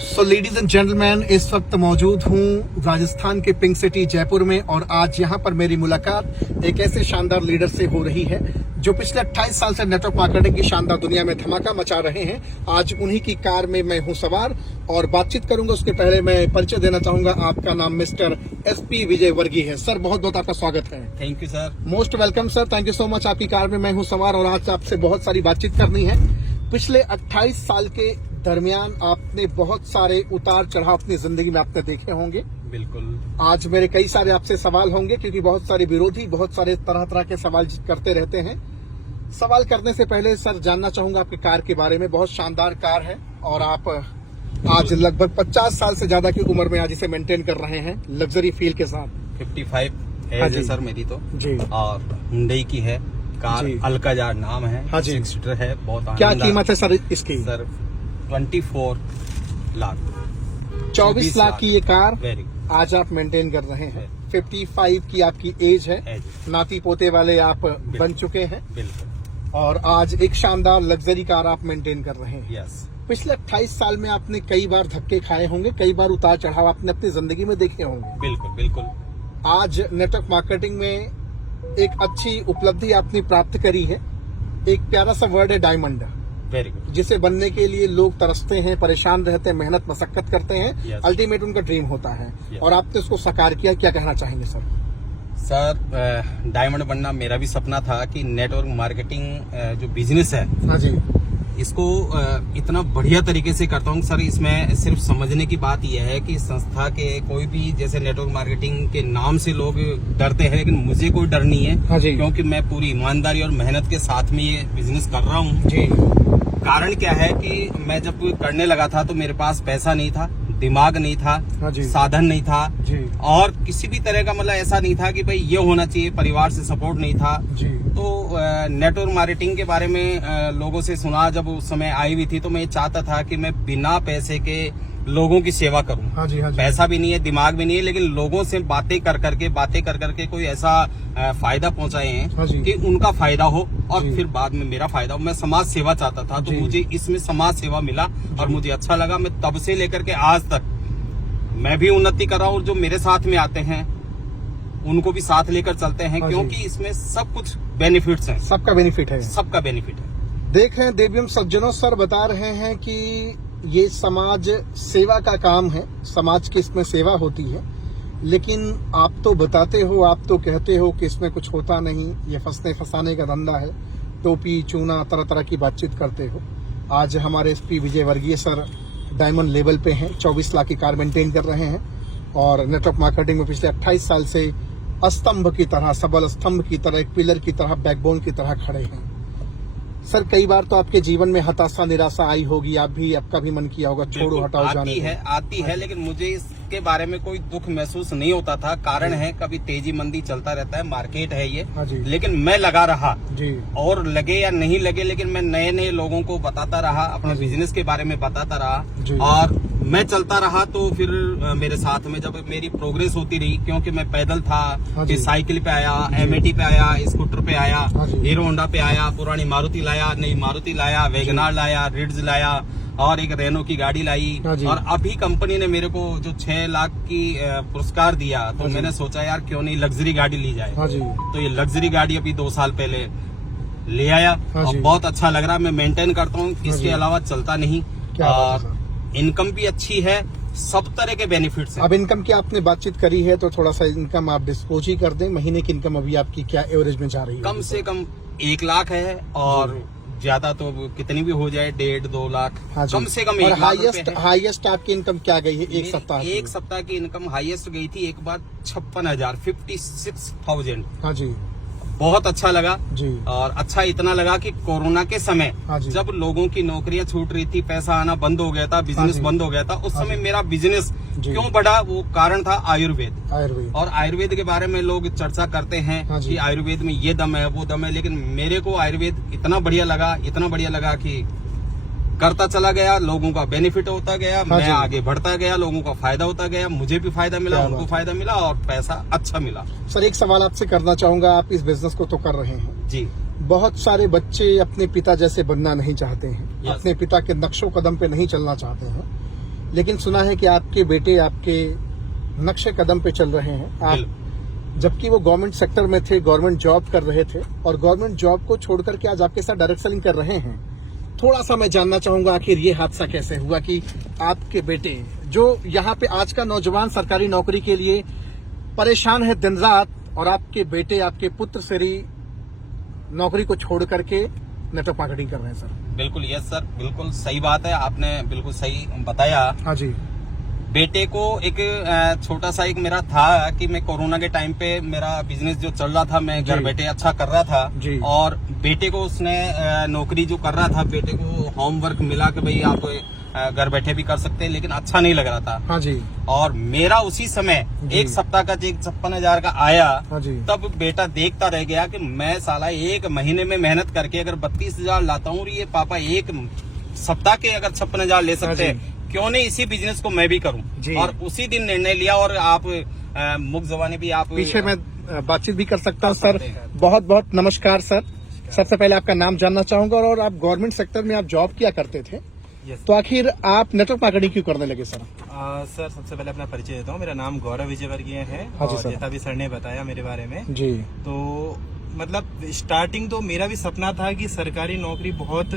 So ladies and gentleman, इस वक्त मौजूद हूँ राजस्थान के पिंक सिटी जयपुर में और आज यहाँ पर मेरी मुलाकात एक ऐसे शानदार लीडर से हो रही है जो पिछले 28 साल से नेटवर्क मार्केटिंग की शानदार दुनिया में धमाका मचा रहे हैं। आज उन्हीं की कार में मैं हूँ सवार और बातचीत करूंगा। उसके पहले मैं परिचय देना चाहूंगा। आपका नाम मिस्टर SP विजय वर्गीय है। सर, बहुत बहुत आपका स्वागत है। Thank you sir. Most welcome sir, thank you so much. आपकी कार में मैं हूँ सवार और आज आपसे बहुत सारी बातचीत करनी है। पिछले 28 साल के दरमियान आपने बहुत सारे उतार चढ़ाव अपनी जिंदगी में आपने देखे होंगे। बिल्कुल। आज मेरे कई सारे आपसे सवाल होंगे क्योंकि बहुत सारे विरोधी बहुत सारे तरह तरह के सवाल करते रहते हैं। सवाल करने से पहले सर जानना चाहूंगा आपकी कार के बारे में। बहुत शानदार कार है और आप आज लगभग 50 साल से ज्यादा की उम्र में आज इसे मेंटेन कर रहे हैं लग्जरी फील के साथ। 55 हाँ है सर मेरी तो जी। और हुंडई की है कार, अल्काजार नाम है। हाँ जी। 6 सीटर है। बहुत क्या कीमत है सर इसकी? सर 24 लाख 24 लाख की ये कार वेरी आज आप मेंटेन कर रहे हैं। 55 की आपकी एज है। नाती पोते वाले आप बन चुके हैं। बिल्कुल। और आज एक शानदार लग्जरी कार आप मेंटेन कर रहे हैं। यस। पिछले 28 साल में आपने कई बार धक्के खाए होंगे, कई बार उतार चढ़ाव आपने अपनी जिंदगी में देखे होंगे। बिल्कुल बिल्कुल। आज नेटवर्क मार्केटिंग में एक अच्छी उपलब्धि आपने प्राप्त करी है। एक प्यारा सा वर्ड है डायमंड, वेरी गुड। जिसे बनने के लिए लोग तरसते हैं, परेशान रहते हैं, मेहनत मशक्कत करते हैं। Yes. अल्टीमेट उनका ड्रीम होता है। Yes. और आपने उसको साकार किया। क्या कहना चाहेंगे सर? सर डायमंड बनना मेरा भी सपना था कि नेटवर्क मार्केटिंग जो बिजनेस है हाँ जी, इसको इतना बढ़िया तरीके से करता हूँ सर। इसमें सिर्फ समझने की बात यह है कि संस्था के कोई भी जैसे नेटवर्क मार्केटिंग के नाम से लोग डरते हैं, लेकिन मुझे कोई डर नहीं है। हाँ जी। क्योंकि मैं पूरी ईमानदारी और मेहनत के साथ में ये बिजनेस कर रहा हूँ जी। कारण क्या है कि मैं जब करने लगा था तो मेरे पास पैसा नहीं था, दिमाग नहीं था, हाँ जी। साधन नहीं था जी। और किसी भी तरह का मतलब ऐसा नहीं था कि भाई ये होना चाहिए, परिवार से सपोर्ट नहीं था जी। तो नेटवर्क मार्केटिंग के बारे में लोगों से सुना जब उस समय आई हुई थी तो मैं ये चाहता था कि मैं बिना पैसे के लोगों की सेवा करूं। हाँ जी, हाँ जी। पैसा भी नहीं है, दिमाग भी नहीं है, लेकिन लोगों से बातें कर करके कोई ऐसा फायदा पहुंचाए हैं हाँ जी। कि उनका फायदा हो और जी। फिर बाद में मेरा फायदा हो। मैं समाज सेवा चाहता था तो जी। मुझे इसमें समाज सेवा मिला और मुझे अच्छा लगा। मैं तब से लेकर के आज तक मैं भी उन्नति कर रहा हूँ और जो मेरे साथ में आते हैं उनको भी साथ लेकर चलते हैं। हाँ जी। क्योंकि इसमें सब कुछ बेनिफिट्स हैं। सबका बेनिफिट है। सबका बेनिफिट है। देखें देवियम सज्जनों, सर बता रहे हैं कि ये समाज सेवा का काम है, समाज की इसमें सेवा होती है। लेकिन आप तो बताते हो, आप तो कहते हो कि इसमें कुछ होता नहीं, ये फंसने फंसाने का धंधा है, टोपी चूना तरह तरह की बातचीत करते हो। आज हमारे SP विजय वर्गीय सर डायमंड लेवल पे हैं, 24 लाख की कार मेंटेन कर रहे हैं और नेटवर्क मार्केटिंग में पिछले 28 साल से स्तंभ की तरह, सबल स्तंभ की तरह, एक पिलर की तरह, बैकबोन की तरह खड़े हैं। सर, कई बार तो आपके जीवन में हताशा निराशा आई होगी, आपका भी मन किया होगा छोड़ो हटाओ जाने आती है, लेकिन मुझे इसके बारे में कोई दुख महसूस नहीं होता था। कारण है कभी तेजी मंदी चलता रहता है, मार्केट है ये। हाँ जी। लेकिन मैं लगा रहा जी। और लगे या नहीं लगे, लेकिन मैं नए नए लोगों को बताता रहा, अपने बिजनेस के बारे में बताता जी। रहा और मैं चलता रहा। तो फिर मेरे साथ में जब मेरी प्रोग्रेस होती रही, क्योंकि मैं पैदल था, हाँ फिर जी। साइकिल पे आया, MAT पे आया, स्कूटर पे आया, हाँ जी। हीरो होंडा पे आया, पुरानी मारुति लाया, नई मारुति लाया, वैगनार लाया, रिड्ज लाया और एक रेनो की गाड़ी लाई। हाँ जी। और अभी कंपनी ने मेरे को जो 6 लाख की पुरस्कार दिया तो हाँ जी। मैंने सोचा यार क्यों नहीं लग्जरी गाड़ी ली जाए। हाँ जी। तो ये लग्जरी गाड़ी अभी 2 साल पहले ले आया हाँ और जी। बहुत अच्छा लग रहा है। मैं मेंटेन करता हूँ, जी। इसके अलावा चलता नहीं क्या बात है और इनकम भी अच्छी है, सब तरह के बेनिफिट्स हैं। अब इनकम की आपने बातचीत करी है तो थोड़ा सा इनकम आप डिस्पोज ही कर दें। महीने की इनकम अभी आपकी क्या एवरेज में जा रही है? कम से कम 1 लाख है और ज्यादा तो कितनी भी हो जाए 1.5-2 लाख। हाँ जी। कम से कम 1 और लाख रुपए है। हाईएस्ट आपकी इनकम क्या गई है एक सप्ताह की? एक सप्ताह की इनकम हाईएस्ट गई थी एक बार 56,000। हाँ जी। बहुत अच्छा लगा जी। और अच्छा इतना लगा कि कोरोना के समय हाँ जी। जब लोगों की नौकरियां छूट रही थी, पैसा आना बंद हो गया था, बिजनेस जी। बंद हो गया था, उस हाँ समय जी। मेरा बिजनेस जी। क्यों बढ़ा, वो कारण था आयुर्वेद। आयुर्वेद। और आयुर्वेद के बारे में लोग चर्चा करते हैं हाँ जी। कि आयुर्वेद में ये दम है वो दम है, लेकिन मेरे को आयुर्वेद इतना बढ़िया लगा कि करता चला गया, लोगों का बेनिफिट होता गया, हाँ मैं जी। आगे बढ़ता गया, लोगों का फायदा होता गया, मुझे भी फायदा मिला, क्या उनको बात। फायदा मिला और पैसा अच्छा मिला। सर, एक सवाल आपसे करना चाहूंगा। आप इस बिजनेस को तो कर रहे हैं, जी। बहुत सारे बच्चे अपने पिता जैसे बनना नहीं चाहते हैं, Yes. अपने पिता के नक्शों कदम पे नहीं चलना चाहते हैं। लेकिन सुना है कि आपके बेटे आपके नक्शे कदम पे चल रहे हैं। आप जबकि वो गवर्नमेंट सेक्टर में थे, गवर्नमेंट जॉब कर रहे थे और गवर्नमेंट जॉब को छोड़ करके आज आपके साथ डायरेक्ट सेलिंग कर रहे हैं। थोड़ा सा मैं जानना चाहूंगा आखिर ये हादसा कैसे हुआ कि आपके बेटे जो यहाँ पे आज का नौजवान सरकारी नौकरी के लिए परेशान है दिन रात, और आपके बेटे आपके पुत्र श्री नौकरी को छोड़ करके नेटवर्क मार्केटिंग कर रहे हैं सर। बिल्कुल यस सर, बिल्कुल सही बात है, आपने बिल्कुल सही बताया। हाँ जी। बेटे को एक छोटा सा एक मेरा था कि मैं कोरोना के टाइम पे मेरा बिजनेस जो चल रहा था, मैं घर बैठे अच्छा कर रहा था जी। और बेटे को उसने नौकरी जो कर रहा था, बेटे को होमवर्क मिला कि भाई आप घर बैठे भी कर सकते हैं, लेकिन अच्छा नहीं लग रहा था। हाँ जी। और मेरा उसी समय एक सप्ताह का चेक 56,000 का आया। हाँ जी। तब बेटा देखता रह गया कि मैं साला एक महीने में मेहनत करके अगर 32,000 लाता हूँ, ये पापा एक सप्ताह के अगर 56,000 ले सकते हैं, क्यों नहीं इसी बिजनेस को मैं भी करूं। और उसी दिन निर्णय लिया। और आप मुख जबानी भी आप पीछे मैं बातचीत भी कर सकता हूं सर। बहुत बहुत नमस्कार सर। सबसे पहले आपका नाम जानना चाहूंगा, और आप गवर्नमेंट सेक्टर में आप जॉब किया करते थे, तो आखिर आप नेटवर्क मार्केटिंग क्यों करने लगे सर? सर सबसे पहले अपना परिचय देता हूँ। मेरा नाम गौरव विजयवर्गीय है। हाँ जी और सर। जैसा भी सर ने बताया मेरे बारे में जी, तो मतलब स्टार्टिंग तो मेरा भी सपना था कि सरकारी नौकरी बहुत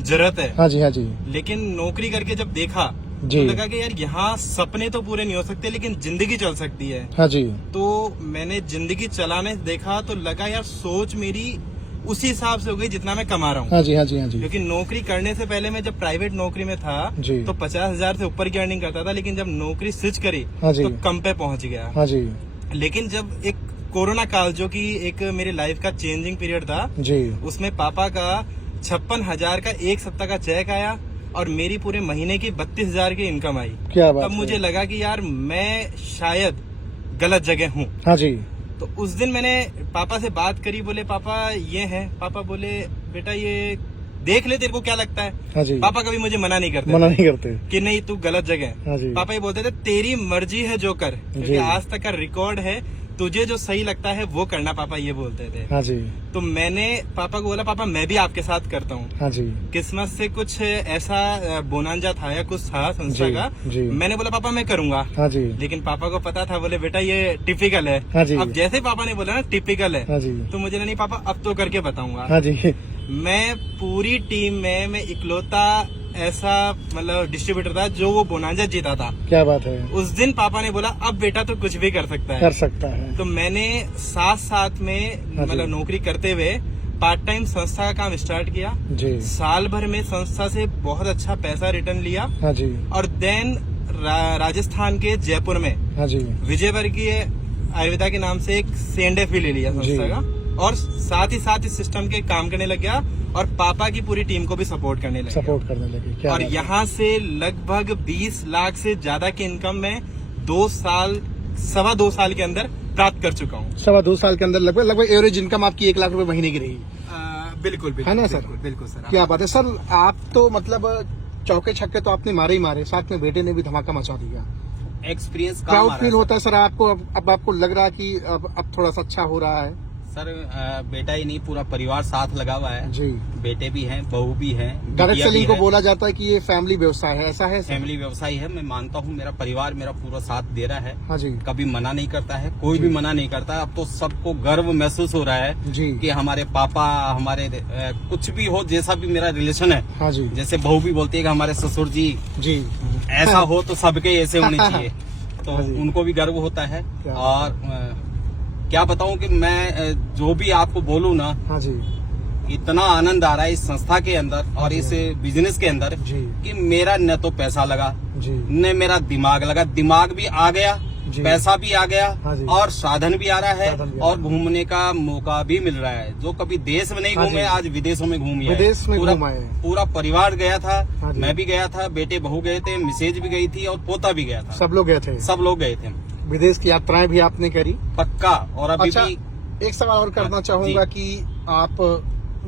जरूरत है। हाँ जी। हाँ जी। लेकिन नौकरी करके जब देखा जी। तो लगा कि यार यहाँ सपने तो पूरे नहीं हो सकते, लेकिन जिंदगी चल सकती है। हाँ जी। तो मैंने जिंदगी चलाने देखा तो लगा यार सोच मेरी उसी हिसाब से हो गई जितना मैं कमा रहा हूँ। हाँ जी। हाँ जी। हाँ जी। क्योंकि नौकरी करने से पहले मैं जब प्राइवेट नौकरी में था जी। तो 50,000 से ऊपर की अर्निंग करता था, लेकिन जब नौकरी स्विच करी हाँ जी। तो कम पे पहुंच गया। हाँ जी। लेकिन जब एक कोरोना काल जो कि एक मेरी लाइफ का चेंजिंग पीरियड था, जी। उसमें पापा का 56,000 का एक सप्ताह का चेक आया और मेरी पूरे महीने की 32,000 की इनकम आई। क्या बात तब है। मुझे लगा कि यार मैं शायद गलत जगह हूँ। हाँ जी। तो उस दिन मैंने पापा से बात करी, बोले पापा ये है। पापा बोले बेटा ये देख ले, तेरे को क्या लगता है। हाँ जी। पापा कभी मुझे मना नहीं करते, मना नहीं करते कि नहीं तू गलत जगह है। हाँ जी। पापा ये बोलते थे तेरी मर्जी है जो कर, क्योंकि आज तक का रिकॉर्ड है, तुझे जो सही लगता है वो करना। पापा ये बोलते थे। हाँ जी। तो मैंने पापा को बोला पापा मैं भी आपके साथ करता हूँ। हाँ जी। किस्मत से कुछ ऐसा बोनांजा था या कुछ था संस्था जी, का। जी। मैंने बोला पापा मैं करूंगा। हाँ जी। लेकिन पापा को पता था, बोले बेटा ये टिपिकल है। हाँ जी। अब जैसे पापा ने बोला ना टिपिकल है, हाँ जी। तो मुझे नहीं पापा अब तो करके बताऊंगा। हाँ जी। मैं पूरी टीम में मैं इकलौता ऐसा मतलब डिस्ट्रीब्यूटर था जो वो बोनांजा जीता था। क्या बात है। उस दिन पापा ने बोला अब बेटा तो कुछ भी कर सकता है। कर सकता है। तो मैंने साथ में हाँ जी। मतलब नौकरी करते हुए पार्ट टाइम संस्था का काम स्टार्ट किया। जी। साल भर में संस्था से बहुत अच्छा पैसा रिटर्न लिया। हाँ जी। और देन राजस्थान के जयपुर में हाँ जी। विजयवर्गीय आयुर्वेदा के नाम से एक CNF भी ले लिया संस्था जी। का, और साथ ही साथ इस सिस्टम के काम करने लग गया और पापा की पूरी टीम को भी सपोर्ट करने लग गया। सपोर्ट करने लगे। क्या और बात है। यहाँ से लगभग 20 लाख से ज्यादा की इनकम में 2 साल के अंदर प्राप्त कर चुका हूँ। 2.25 साल के अंदर लगभग एवरेज इनकम आपकी 1 लाख रुपए महीने की रही। बिल्कुल है ना सर? बिल्कुल सर। क्या बात है सर। आप तो मतलब चौके छक्के तो आपने मारे ही मारे, साथ में बेटे ने भी धमाका मचा दिया। एक्सपीरियंस प्राउड फील होता है सर आपको? अब आपको लग रहा है कि अब थोड़ा सा अच्छा हो रहा है? सर बेटा ही नहीं, पूरा परिवार साथ लगा हुआ है जी। बेटे भी हैं, बहू भी हैं, डायरेक्ट बिटिया भी सेलिंग को है। बोला जाता है कि ये फैमिली व्यवसाय है, ऐसा है सर? फैमिली व्यवसाय है। मैं मानता हूँ मेरा परिवार मेरा पूरा साथ दे रहा है। हाँ जी। कभी मना नहीं करता है, कोई भी मना नहीं करता। अब तो सबको गर्व महसूस हो रहा है जी। कि हमारे पापा हमारे कुछ भी हो, जैसा भी मेरा रिलेशन है, हाँ जी। जैसे बहू भी बोलती है कि हमारे ससुर जी जी। ऐसा हो तो सबके ऐसे होने चाहिए, तो हाँ जी। उनको भी गर्व होता है। क्या और क्या बताऊं कि मैं जो भी आपको बोलूं ना, हाँ जी। इतना आनंद आ रहा है इस संस्था के अंदर और इस बिजनेस के अंदर जी। कि मेरा न तो पैसा लगा, जी। न मेरा दिमाग लगा। दिमाग भी आ गया, जी। पैसा भी आ गया, हाँ जी। और साधन भी आ रहा है, साधन भी आ और घूमने का मौका भी मिल रहा है। जो कभी देश में नहीं हाँ घूमे जी। आज विदेशों में घूम आए। विदेश में पूरा- घूम आए। पूरा परिवार गया था, हाँ जी। मैं भी गया था, बेटे बहू गए थे, मिसेज भी गई थी और पोता भी गया था। सब लोग गए थे? सब लोग गए थे। विदेश की यात्राएं भी आपने करी? पक्का। और अभी अच्छा, भी एक सवाल और करना हाँ, चाहूंगा कि आप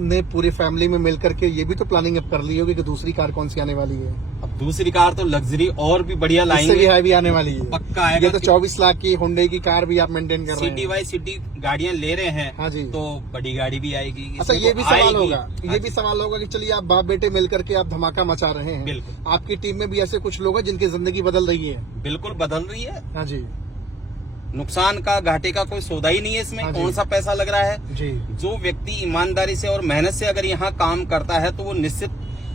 ने पूरी फैमिली में मिलकर के ये भी तो प्लानिंग अब कर ली होगी कि दूसरी कार कौन सी आने वाली है? अब दूसरी कार तो लग्जरी और भी बढ़िया इससे भी लाएंगे, हैवी आने वाली है। पक्का आएगा। ये तो 24 लाख की हुंडई की कार भी आप मेंटेन कर रहे सिटी हैं। बाई सिटी गाड़ियां ले रहे हैं, हाँ जी। तो बड़ी गाड़ी भी आएगी। अच्छा, इसमें ये तो भी सवाल आएगी। होगा, ये भी सवाल होगा कि चलिए आप बाप बेटे मिलकर के आप धमाका मचा रहे हैं, बिल्कुल। आपकी टीम में भी ऐसे कुछ लोग हैं जिनकी जिंदगी बदल रही है। बिल्कुल बदल रही है। हाँ जी, नुकसान का घाटे का कोई सौदा ही नहीं है इसमें। हाँ जी। कौन सा पैसा लग रहा है? जी, जो व्यक्ति ईमानदारी से और मेहनत से अगर यहाँ काम करता है तो वो निश्चित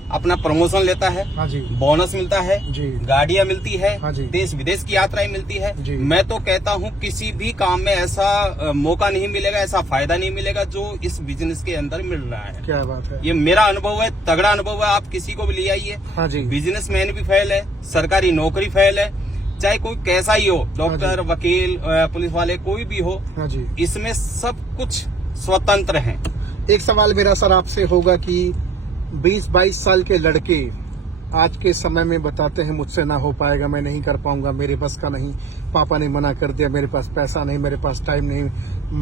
अपना प्रमोशन लेता है, हाँ जी, बोनस मिलता है, जी, गाड़ियां मिलती है, हाँ जी। देश विदेश की यात्राएं मिलती है। जी। मैं तो कहता हूँ किसी भी काम में ऐसा मौका नहीं मिलेगा, ऐसा फायदा नहीं मिलेगा जो इस बिजनेस के अंदर मिल रहा है। क्या बात है। ये मेरा अनुभव है, तगड़ा अनुभव है। आप किसी को भी ले आइए, हाँ जी, बिजनेसमैन भी फेल है, सरकारी नौकरी फेल है, चाहे कोई कैसा ही हो, डॉक्टर, वकील, पुलिस वाले, कोई भी हो, हाँ जी। इसमें सब कुछ स्वतंत्र हैं। एक सवाल मेरा सर आपसे होगा कि 20-22 साल के लड़के आज के समय में बताते हैं मुझसे ना हो पाएगा, मैं नहीं कर पाऊंगा, मेरे बस का नहीं, पापा ने मना कर दिया, मेरे पास पैसा नहीं, मेरे पास टाइम नहीं,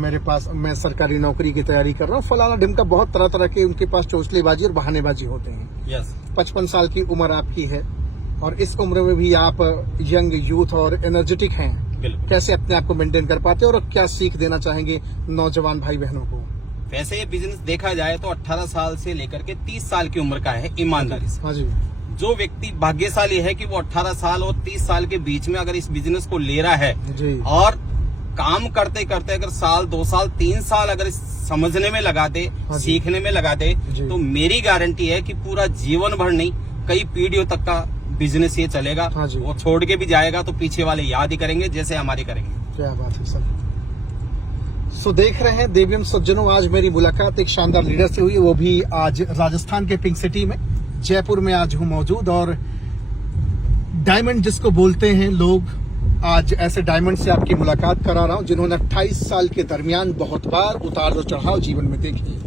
मेरे पास, मैं सरकारी नौकरी की तैयारी कर रहा हूँ, फलाना ढिमका, बहुत तरह तरह के उनके पास चौचलेबाजी और बहानेबाजी होते हैं। यस, 55 साल की उम्र आपकी है और इस उम्र में भी आप यंग यूथ और एनर्जेटिक हैं। बिल्कुल। कैसे अपने आप को मेंटेन कर पाते हैं और क्या सीख देना चाहेंगे नौजवान भाई बहनों को? वैसे ये बिजनेस देखा जाए तो 18 साल से लेकर के 30 साल की उम्र का है, ईमानदारी से। हाँ जी, जो व्यक्ति भाग्यशाली है कि वो 18 साल और 30 साल के बीच में अगर इस बिजनेस को ले रहा है जी, और काम करते करते अगर साल, 2 साल, 3 साल अगर इस समझने में लगा दे, हाँ जी। सीखने में लगा दे, जी। तो मेरी गारंटी है कि पूरा जीवन भर नहीं, कई पीढ़ियों तक का बिजनेस ये चलेगा। हाँ जी। वो छोड़ के भी जाएगा तो पीछे वाले याद ही करेंगे जैसे हमारे करेंगे। क्या बात है सर। सो देख रहे हैं देवियम सज्जनों, आज मेरी मुलाकात एक शानदार लीडर से हुई, वो भी आज राजस्थान के पिंक सिटी में, जयपुर में आज हूँ मौजूद। और डायमंड जिसको बोलते हैं लोग, आज ऐसे डायमंड से आपकी मुलाकात करा रहा हूँ जिन्होंने 28 साल के दरमियान बहुत बार उतार और चढ़ाव जीवन में देखे,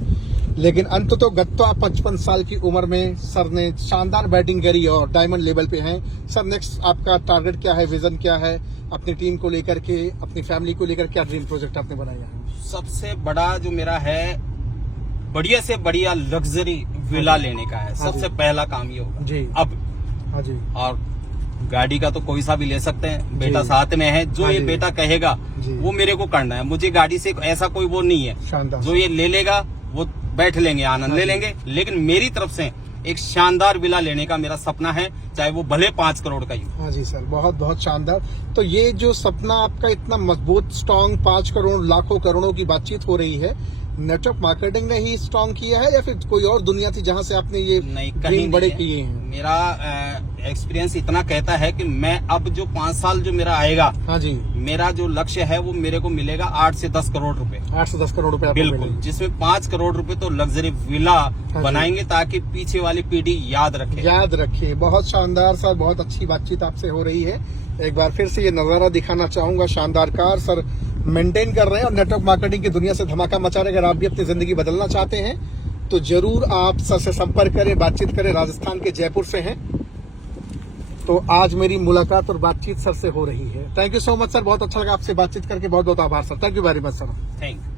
लेकिन अंततः गत्वा 55 साल की उम्र में सर ने शानदार बैटिंग करी और डायमंड लेवल पे हैं। सर, नेक्स्ट आपका टारगेट क्या है, विजन क्या है, अपनी टीम को लेकर के, अपनी फैमिली को लेकर, क्या ड्रीम प्रोजेक्ट आपने बनाया है? सबसे बड़ा जो मेरा है, बढ़िया से बढ़िया लग्जरी विला लेने का है। हाँ जी। सबसे पहला काम ये होगा जी। अब। हाँ जी, और गाड़ी का तो कोई सा भी ले सकते हैं, बेटा जी। साथ में है, जो हाँ ये जी। बेटा कहेगा जी। वो मेरे को करना है। मुझे गाड़ी से ऐसा कोई वो नहीं है, शानदार। जो ये ले लेगा वो बैठ लेंगे, आनंद हाँ ले जी। लेंगे। लेकिन मेरी तरफ से एक शानदार विला लेने का मेरा सपना है, चाहे वो भले 5 करोड़ का ही हो। हाँ जी सर, बहुत बहुत शानदार। तो ये जो सपना आपका इतना मजबूत, स्ट्रॉन्ग, 5 करोड़, लाखों करोड़ों की बातचीत हो रही है, नेटवर्क मार्केटिंग ने ही स्ट्रॉन्ग किया है या फिर कोई और दुनिया थी जहां से आपने ये नहीं, कहीं ड्रीम बड़े नहीं है। किए हैं? मेरा एक्सपीरियंस इतना कहता है कि मैं अब जो 5 साल जो मेरा आएगा, हाँ जी, मेरा जो लक्ष्य है वो मेरे को मिलेगा 8 से 10 करोड़ रुपए। 8 से 10 करोड़ रुपए आपको बिल्कुल, मिलेंगे। जिसमें 5 करोड़ रुपए तो लग्जरी विला जी। बनाएंगे ताकि पीछे वाली पीढ़ी याद रखे। याद रखिए। बहुत शानदार सर, बहुत अच्छी बातचीत आपसे हो रही है। एक बार फिर से ये नजारा दिखाना चाहूंगा, शानदार कार सर मेंटेन कर रहे हैं और नेटवर्क मार्केटिंग की दुनिया से धमाका मचा रहे हैं। अगर आप भी अपनी जिंदगी बदलना चाहते हैं तो जरूर आप सर से संपर्क करें, बातचीत करें। राजस्थान के जयपुर से हैं, तो आज मेरी मुलाकात और बातचीत सर से हो रही है। Thank you so much sir, बहुत अच्छा लगा आपसे बातचीत करके। बहुत बहुत आभार sir, thank you very much sir. Thank you.